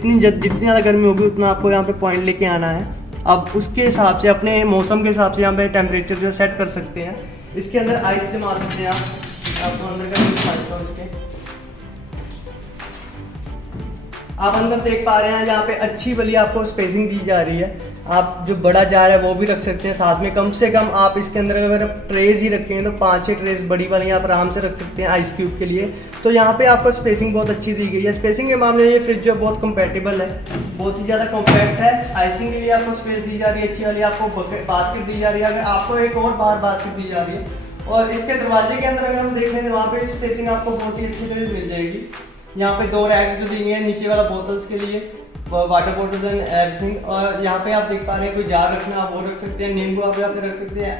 जितनी ज़्यादा गर्मी होगी उतना आपको यहाँ पे पॉइंट लेके आना है। अब उसके हिसाब से अपने मौसम के हिसाब से यहाँ पे टेम्परेचर जो सेट कर सकते हैं। इसके अंदर आइस जमा सकते हैं आपको अंदर का दिखाता हूँ। इसके आप अंदर देख पा रहे हैं यहाँ पे अच्छी वाली आपको स्पेसिंग दी जा रही है। आप जो बड़ा जार है वो भी रख सकते हैं साथ में। कम से कम आप इसके अंदर अगर ट्रेज ही रखेंगे तो 5-6 ट्रेज बड़ी वाली आप आराम से रख सकते हैं आइस क्यूब के लिए। तो यहाँ पे आपको स्पेसिंग बहुत अच्छी दी गई है। स्पेसिंग के मामले में ये फ्रिज जो बहुत कंपैटिबल है, बहुत ही ज़्यादा कॉम्पैक्ट है। आइसिंग के लिए आपको स्पेस दी जा रही है अच्छी वाली, आपको बास्केट दी जा रही है। अगर आपको एक और बाहर बास्केट दी जा रही है। और इसके दरवाजे के अंदर अगर हम देख लें तो वहाँ पे स्पेसिंग आपको बहुत ही अच्छी तरह मिल जाएगी। यहाँ पे 2 रैक्स जो दी गई हैं नीचे वाला बोतल्स के लिए, वाटर बॉटल्स एंड एवरीथिंग। और यहाँ पे आप देख पा रहे हैं कोई जार रखना आप वो रख सकते हैं, नींबू आप यहाँ पे रख सकते हैं,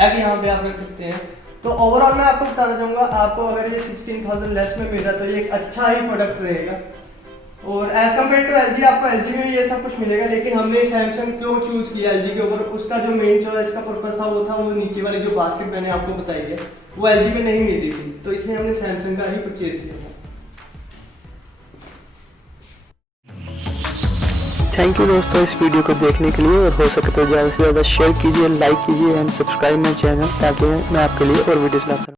एग यहाँ पे आप रख सकते हैं। तो ओवरऑल मैं आपको बताना चाहूँगा, आपको अगर ये 16,000 लेस में मिल रहा है तो ये एक अच्छा ही प्रोडक्ट रहेगा। और एज कम्पेयर टू LG आपको LG में ये सब कुछ मिलेगा, लेकिन हमने सैमसंग क्यों चूज़ किया LG के ऊपर, उसका जो मेन चॉइस का पर्पस था वो नीचे वाली जो बास्केट मैंने आपको बताई है वो LG में नहीं मिल रही थी, तो इसलिए हमने सैमसंग का ही परचेज किया था। थैंक यू दोस्तों इस वीडियो को देखने के लिए, और हो सके तो ज़्यादा से ज़्यादा शेयर कीजिए, लाइक कीजिए एंड सब्सक्राइब माई चैनल, ताकि मैं आपके लिए और वीडियोस लाता रहूं।